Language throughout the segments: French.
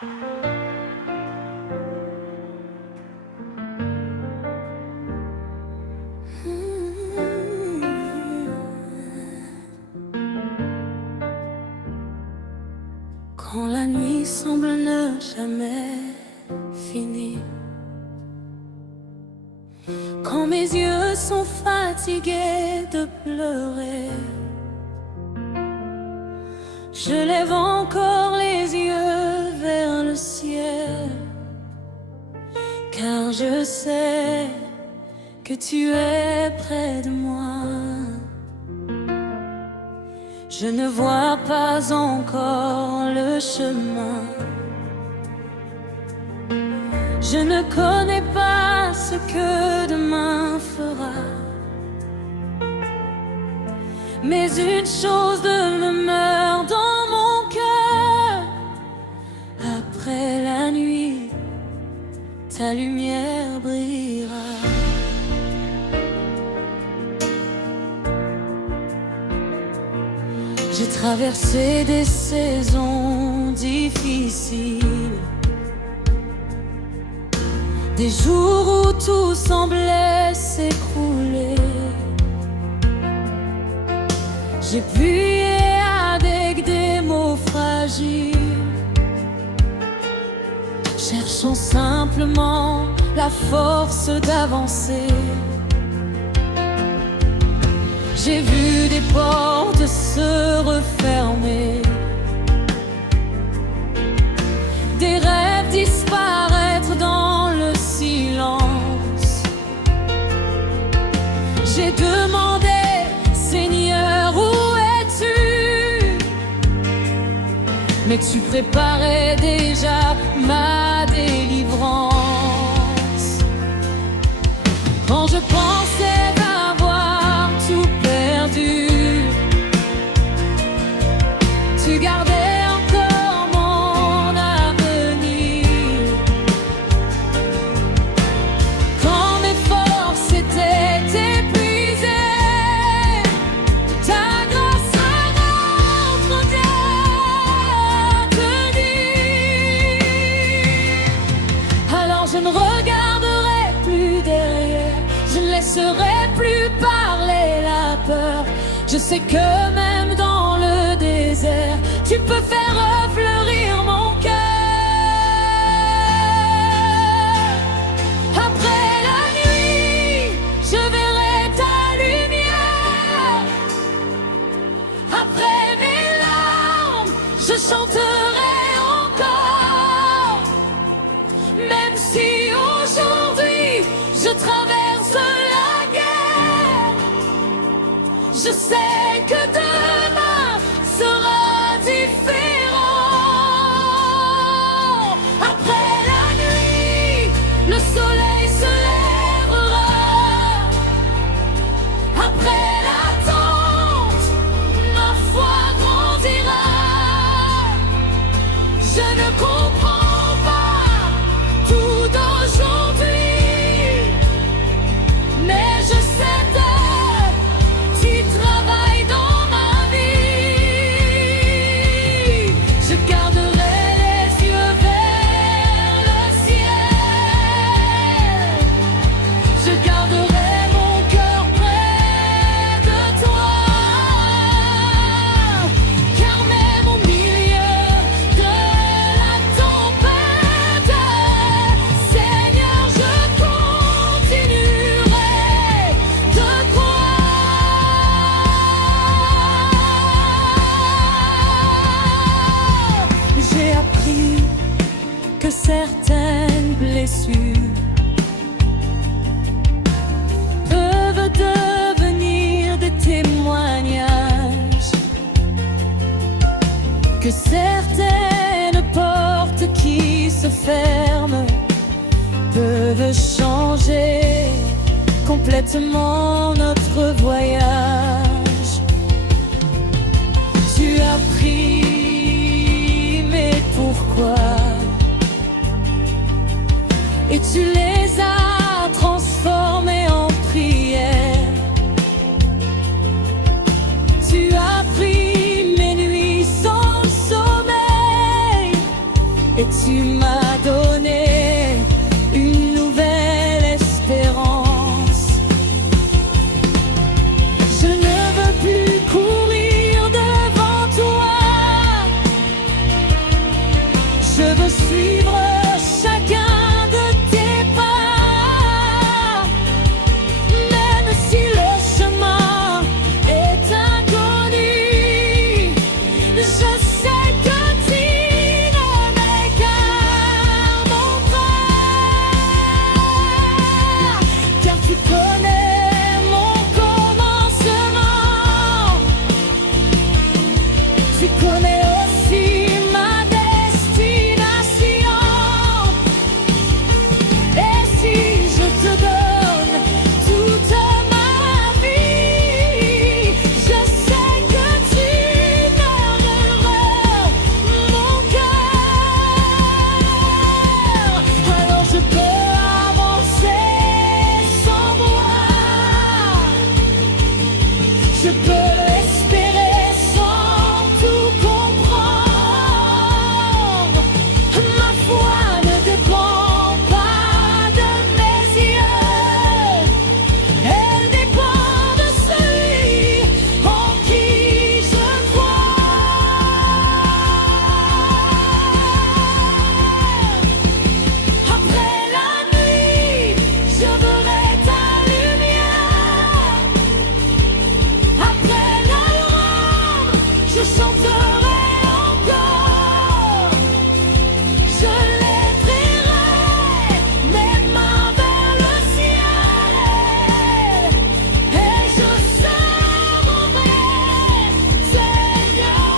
Quand la nuit semble ne jamais finir, quand mes yeux sont fatigués de pleurer, je lève encore les yeux vers le ciel, car je sais que tu es près de moi. Je ne vois pas encore le chemin, je ne connais pas ce que demain fera, mais une chose demeure dans mon cœur: après la nuit, ta lumière brillera. J'ai traversé des saisons difficiles, des jours où tout semblait s'écrouler. J'ai appuyé avec des mots fragiles, cherchant simplement la force d'avancer. J'ai vu des portes se refermer, des rêves disparaître dans le silence. J'ai demandé: Seigneur, où es-tu? Mais tu préparais déjà ma délivrance. Quand je pensais avoir tout perdu, tu gardais encore mon avenir. Quand mes forces étaient épuisées, ta grâce a retenu. Alors je ne regarderai plus derrière, je ne laisserai plus parler la peur. Je sais que même dans le désert, tu peux faire fleurir mon cœur. Après la nuit, je verrai ta lumière. Après mes larmes, je chanterai encore. Même si aujourd'hui je traverse la guerre, je sais que demain sera différent. Après la nuit, le soleil se lèvera. Après l'attente, ma foi grandira. Je ne comprends pas tout d'aujourd'hui, mais je sais que tu travailles dans ma vie. Je garderai les yeux vers le ciel, je garderai mon cœur près de toi, car même au milieu de la tempête, Seigneur, je continuerai de croire. J'ai appris que certaines blessures peuvent devenir des témoignages, que certaines portes qui se ferment peuvent changer complètement notre voyage. Tu as pris mes pourquoi et tu les as transformés en prières. Tu as pris mes nuits sans sommeil et tu m'as donné une nouvelle espérance. Je ne veux plus courir devant toi, je veux suivre chacun de tes pas, même si le chemin est inconnu. Je sais que tu ne m'écartes mon pas, car tu connais mon commencement, tu connais aussi ma destination. Et si je te donne toute ma vie, je sais que tu garderas mon cœur. Alors je peux avancer sans moi, je peux espérer sans tout comprendre. Ma foi ne dépend pas de mes yeux, elle dépend de celui en qui je crois. Après la nuit, je verrai ta lumière. Après l'aurore, je chanterai encore. Je lèverai mes mains vers le ciel et je servirai Seigneur.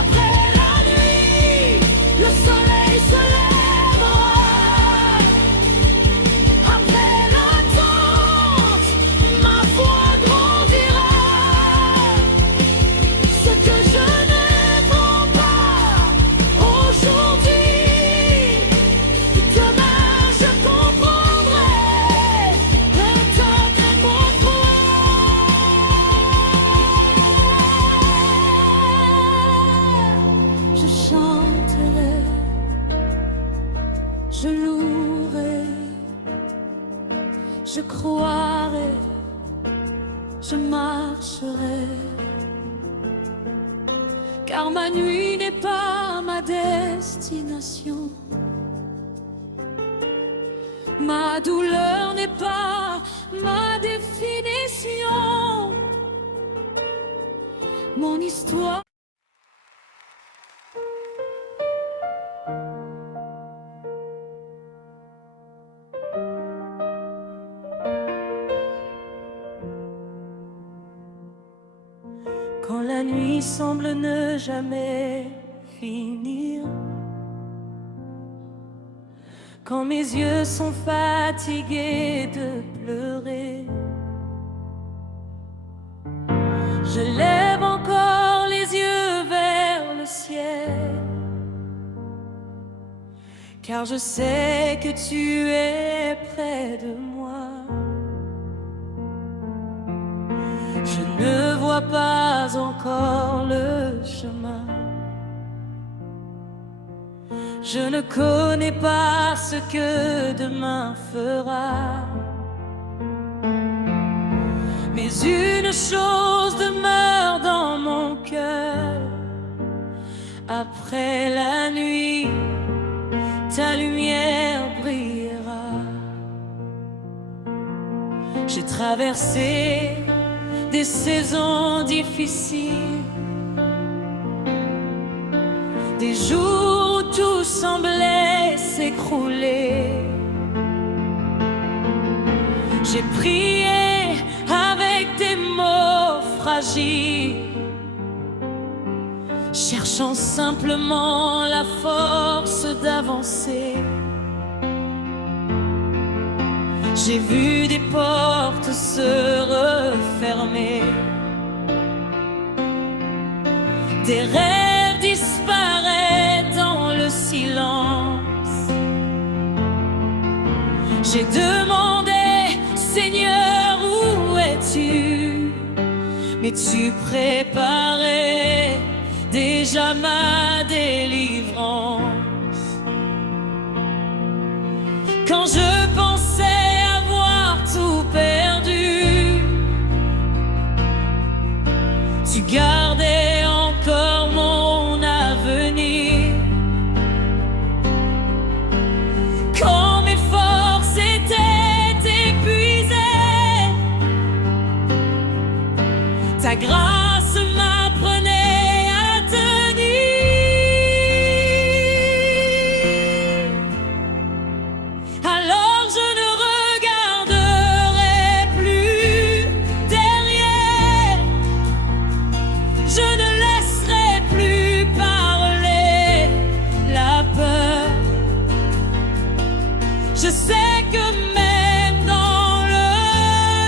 Après la nuit, le soleil se lèvera. Après l'attente, ma foi grandira. Ce que je n'apprends pas aujourd'hui, demain je comprendrai le temps de mon Je chanterai, je louerai, je croirai, je marcherai, car ma nuit n'est pas ma destination, ma douleur n'est pas ma définition, mon histoire. Quand la nuit semble ne jamais finir, quand mes yeux sont fatigués de pleurer, je lève encore les yeux vers le ciel, car je sais que tu es près de moi. Je ne vois pas encore le chemin, je ne connais pas ce que demain fera, mais une chose demeure dans mon cœur: après la nuit, ta lumière brillera. J'ai traversé des saisons difficiles, des jours où tout semblait s'écrouler. J'ai prié avec des mots fragiles, cherchant simplement la force d'avancer. J'ai vu des portes se refermer, des rêves disparaître dans le silence. J'ai demandé, Seigneur, où es-tu? Mais tu préparais déjà ma délivrance. délivrance. Quand je pensais avoir tout perdu, tu gardais encore mon avenir. Quand mes forces étaient épuisées, ta grâce m'apprenait à tenir. Alors je ne regarderai plus derrière, je ne laisserai plus parler la peur. Je sais que même dans le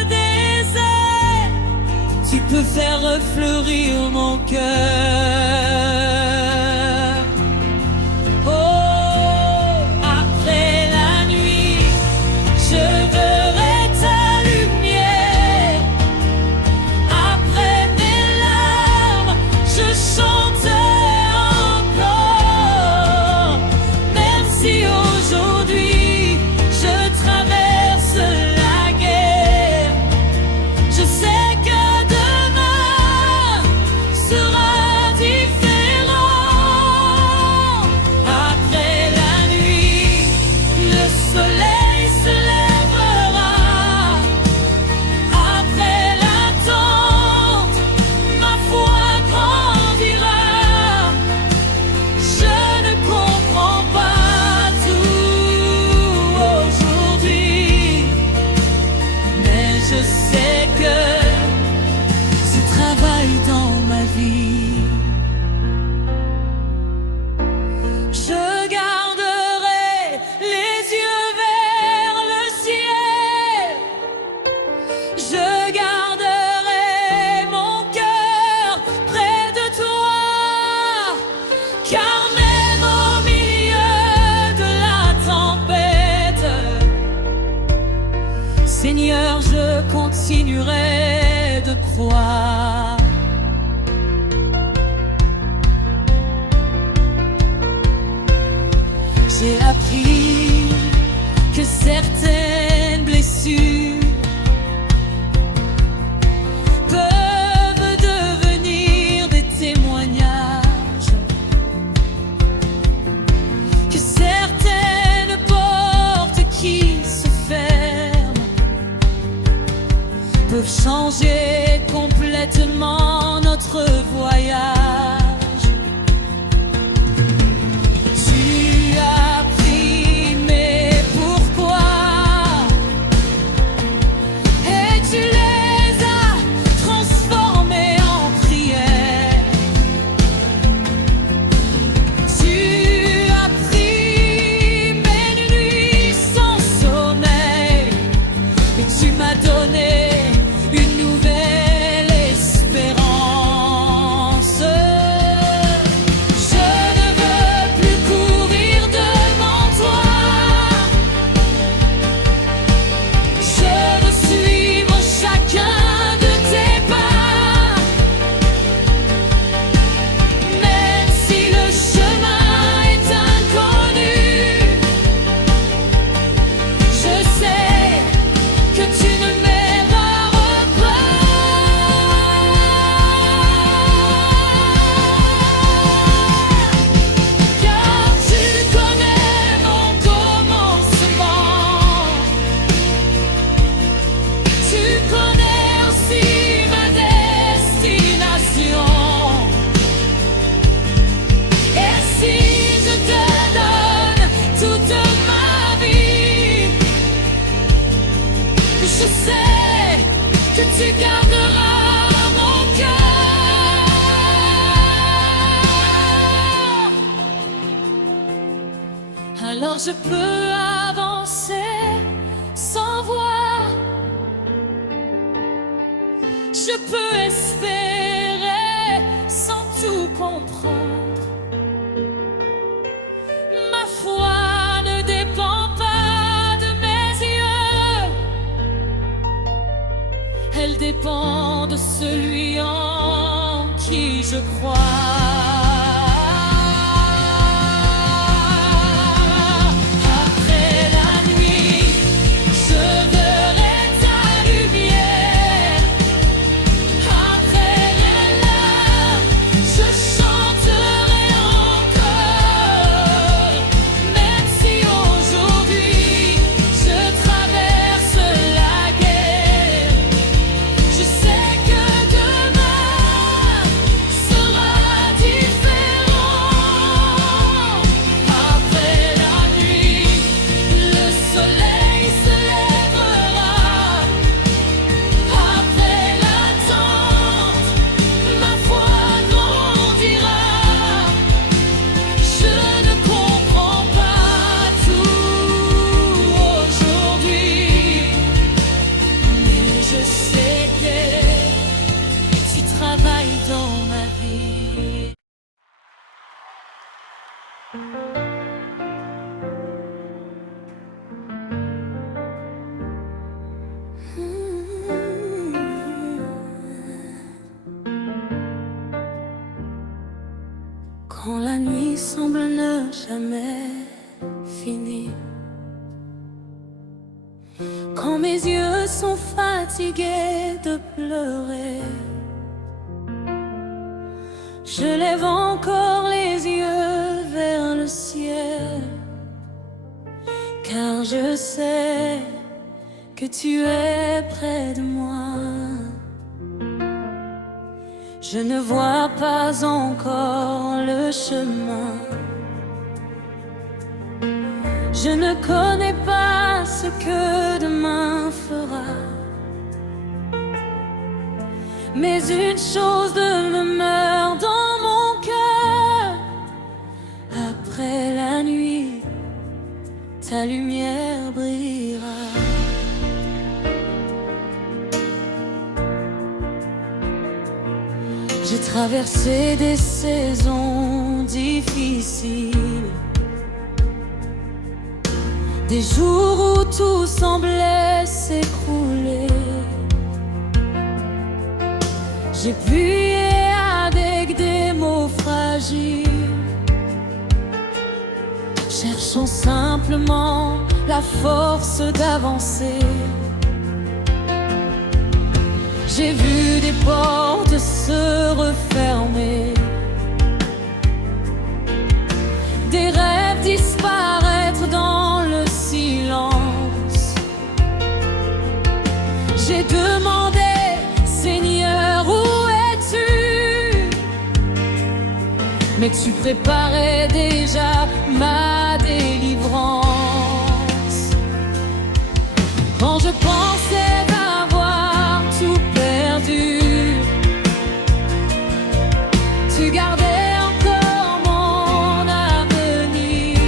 désert, tu peux faire fleurir mon cœur. Oh, après la nuit, je verrai ta lumière. Après mes larmes, je chanterai encore. Même si aujourd'hui je traverse la guerre, je sais que demain sera différent. Après la nuit, le soleil se lèvera. Après l'attente, ma foi grandira. Je ne comprends pas tout aujourd'hui, mais je sais que tu travailles dans ma vie. Je garderai les yeux vers le ciel, je garderai mon cœur près de toi, car même au milieu de la tempête, Seigneur, je continuerai de croire. J'ai appris que certaines blessures peuvent devenir des témoignages, que certaines portes qui se ferment peuvent changer complètement notre voyage. Tu as pris mes pourquoi et tu les as transformés en prière. Tu as pris mes nuits sans sommeil et tu m'as donné une nouvelle espérance. Je ne veux plus courir devant toi, je veux suivre chacun de tes pas. Même si le chemin est inconnu, je sais que tu ne m'erreras pas. Car tu connais mon commencement, tu connais aussi ma destination. Et si je te donne toute ma vie, je sais que tu garderas mon cœur. Alors je peux avancer sans voir, je peux espérer sans tout comprendre. Ma foi ne dépend pas de mes yeux, elle dépend de celui en qui je crois. Quand la nuit semble ne jamais finir, quand mes yeux sont fatigués de pleurer, je lève encore les yeux vers le ciel, car je sais que tu es près de moi. Je ne vois pas encore le chemin, je ne connais pas ce que demain fera, mais une chose demeure dans mon cœur: après la nuit, ta lumière brillera. J'ai traversé des saisons difficiles, des jours où tout semblait s'écrouler. J'ai appuyé avec des mots fragiles, cherchant simplement la force d'avancer. J'ai vu des portes se refermer, des rêves disparaître dans le silence. J'ai demandé: Seigneur, où es-tu? Mais tu préparais déjà ma délivrance. Quand je pensais avoir tout perdu, tu gardais encore mon avenir.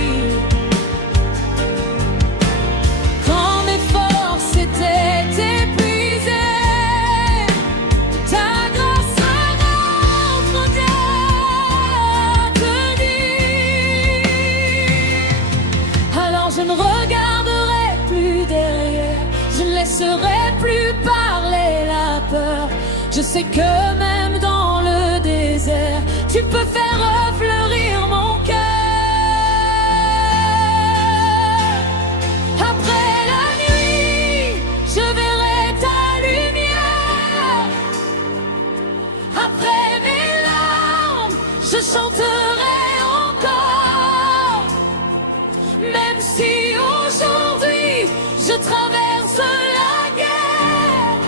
Quand mes forces étaient épuisées, ta grâce a renforcé à tenir. Alors je ne regarderai plus derrière, je ne laisserai plus parler la peur. Je sais que même dans le désert, tu peux faire refleurir mon cœur. Après la nuit, je verrai ta lumière. Après mes larmes, je chanterai encore. Même si aujourd'hui je traverse la guerre,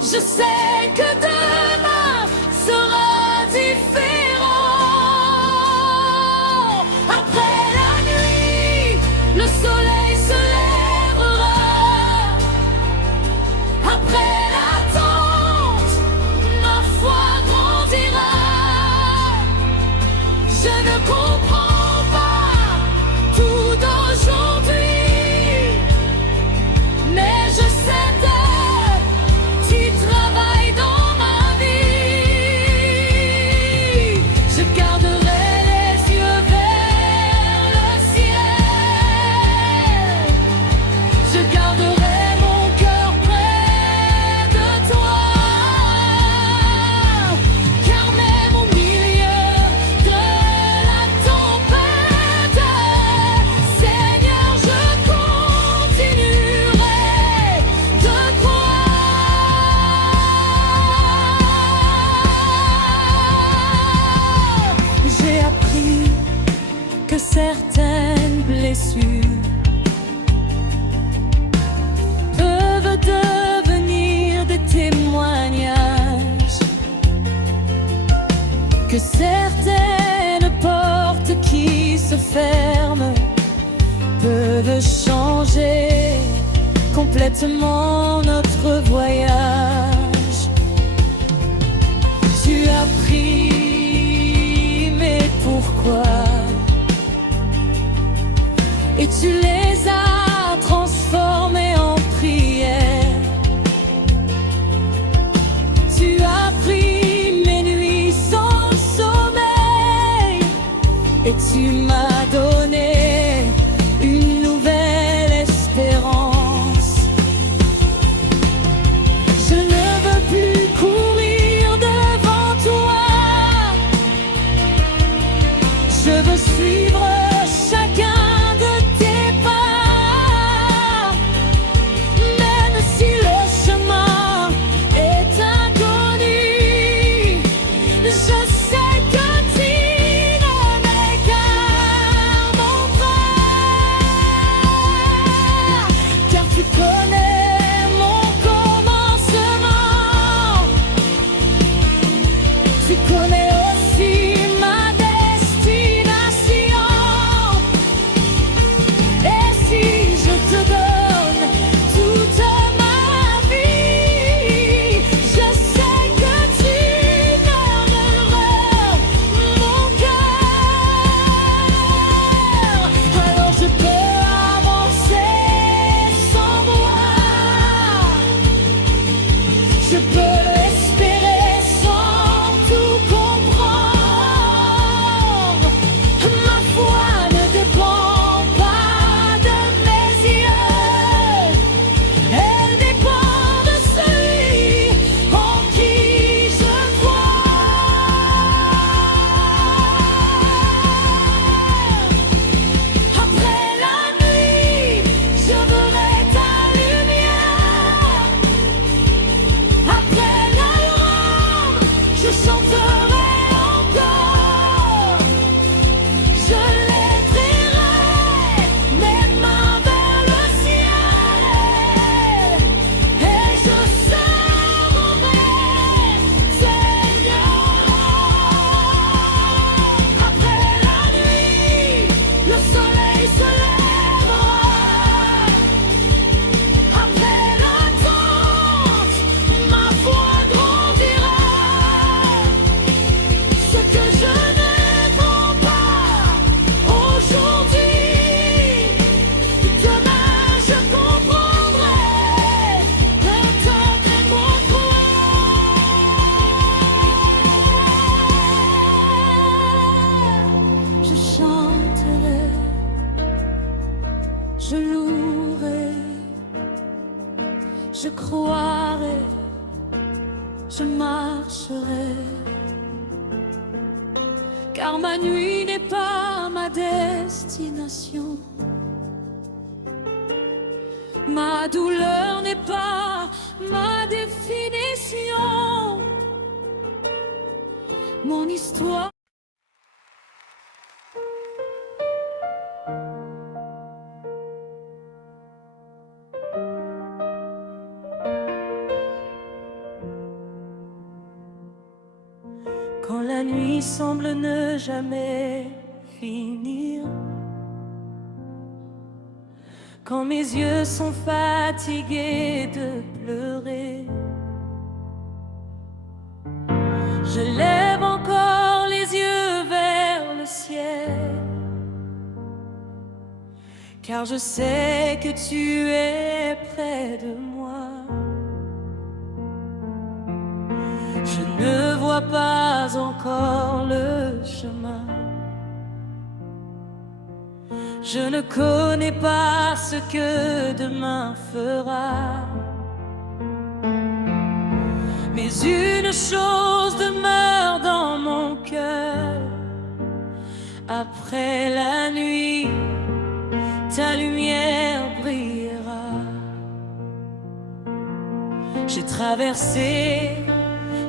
je sais que demain sera différent. Après la nuit, le soleil se lèvera. Après l'attente, ma foi grandira. Je ne comprends pas tout d'aujourd'hui, mais je sais que tu travailles dans ma vie. Je garderai les yeux vers le ciel, je garderai mon cœur près de toi, car même au milieu de la tempête, Seigneur, je continuerai de croire. J'ai appris que certaines blessures peuvent devenir des témoignages, que certaines portes qui se ferment peuvent changer complètement notre voyage. Tu as pris mes pourquoi, et tu les as transformés en prières. Tu as pris mes nuits sans sommeil, et tu m'as donné une nouvelle espérance. Je ne veux plus courir devant toi, veux suivre chacun de tes pas, même si le chemin est inconnu. Je sais que tu ne m'écartes mon frère, car tu connais mon commencement. Tu connais aussi ma destination. Et si je te donne toute ma vie, je sais que tu garderas mon cœur. Alors je peux avancer sans moi, je peux espérer sans tout comprendre. Ma foi ne dépend pas de mes yeux, elle dépend de celui en qui je crois. Après la nuit, je verrai ta lumière. Après l'alarme, je chanterai encore. Je lèverai mes mains vers le ciel et je serrerai Seigneur. Après la nuit, le soleil se lèvera. Après l'attente, ma foi grandira. Ce que je n'entends pas aujourd'hui, demain je comprendrai. Entendrai mon croix. Je chanterai, je louerai, je croirai, je marcherai, car ma nuit n'est pas ma destination. Ma douleur n'est pas ma définition. Mon histoire. Quand la nuit semble ne jamais finir, quand mes yeux sont fatigués de pleurer, je lève encore les yeux vers le ciel, car je sais que tu es près de moi. Je ne vois pas encore le chemin, je ne connais pas ce que demain fera, mais une chose demeure dans mon cœur. Après la nuit, ta lumière brillera. J'ai traversé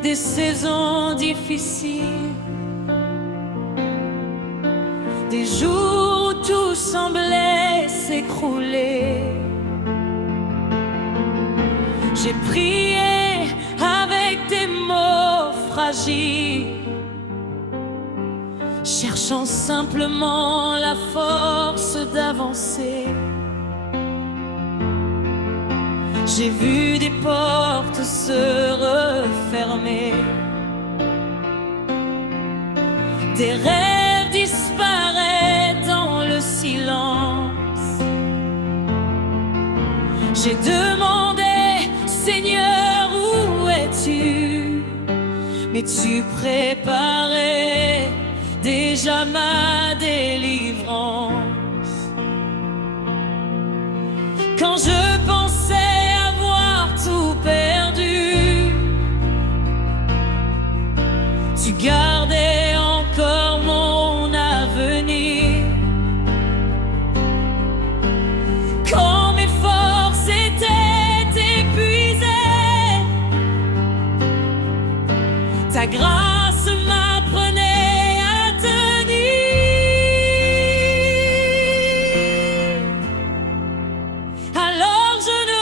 des saisons difficiles, des jours où tout semblait s'écrouler. J'ai prié avec des mots fragiles, cherchant simplement la force d'avancer. J'ai vu des portes se refermer, des rêves disparaître dans le silence. J'ai demandé, Seigneur, où es-tu? Mais tu préparais déjà ma délivrance. Quand je pensais avoir tout perdu, tu gardais encore mon avenir. sa grâce m'apprenait à tenir. Alors je ne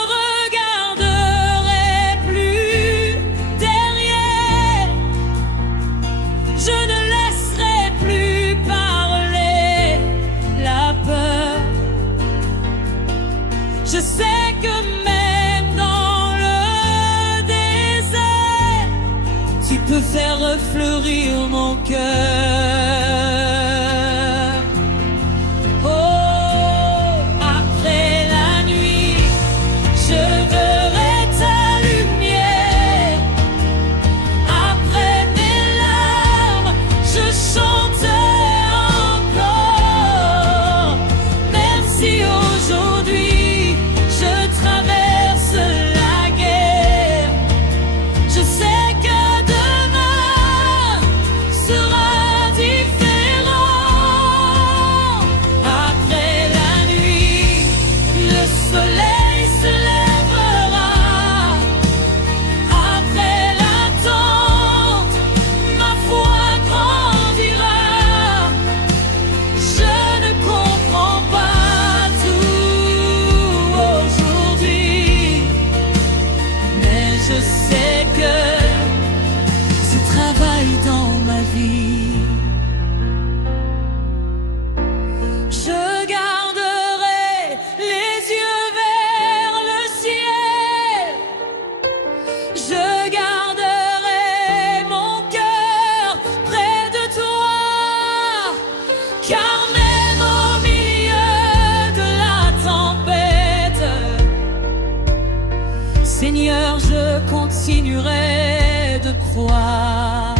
regarderai plus derrière, je ne laisserai plus parler la peur. Je sais que même dans le désert, tu peux faire refleurir mon cœur. Oh, après la nuit, je verrai ta lumière. Après mes larmes, je chanterai encore. Même si aujourd'hui je traverse la guerre, je sais que demain sera différent. Après la nuit, le soleil se lèvera. Après l'attente, ma foi grandira. Je ne comprends pas tout aujourd'hui, mais je sais que tu travailles dans ma vie. Je garderai les yeux vers le ciel, je garderai mon cœur près de toi, car même au milieu de la tempête, Seigneur, je continuerai de croire.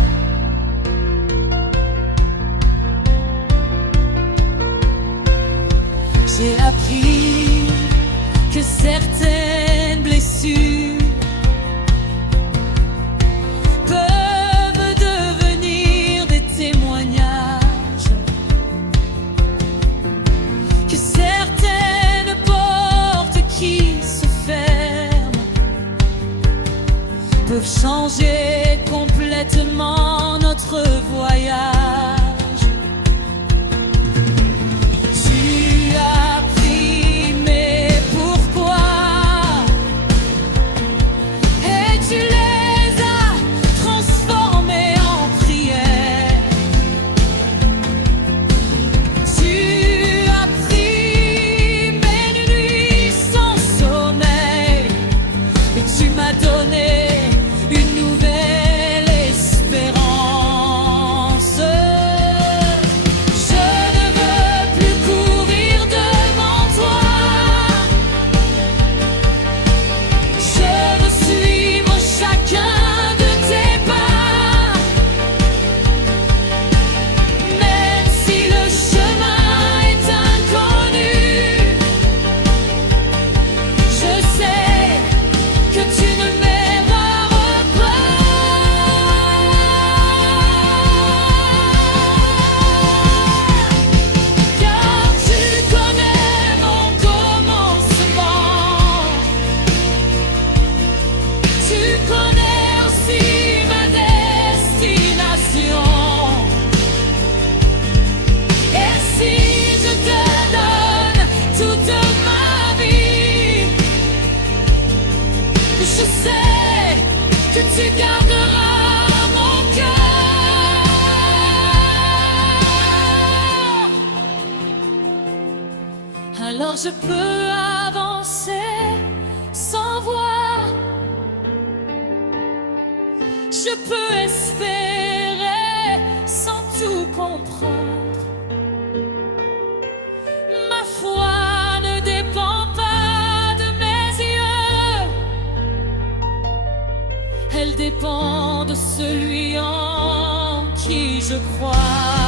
J'ai appris que certaines blessures peuvent devenir des témoignages, que certaines portes qui se ferment peuvent changer complètement notre voyage. Tu as pris mes pourquoi et tu les as transformés en prière. Tu as pris mes nuits sans sommeil et tu m'as donné une nouvelle espérance. Je ne veux plus courir devant toi, je veux suivre chacun de tes pas. Même si le chemin est inconnu, je sais que tu ne m'erreras pas. Car tu connais mon commencement, tu connais aussi ma destination. Et si je te donne toute ma vie, je sais que tu garderas mon cœur. Alors je peux avancer sans voir, je peux espérer sans tout comprendre. Ma foi ne dépend pas de mes yeux, elle dépend de celui en qui je crois.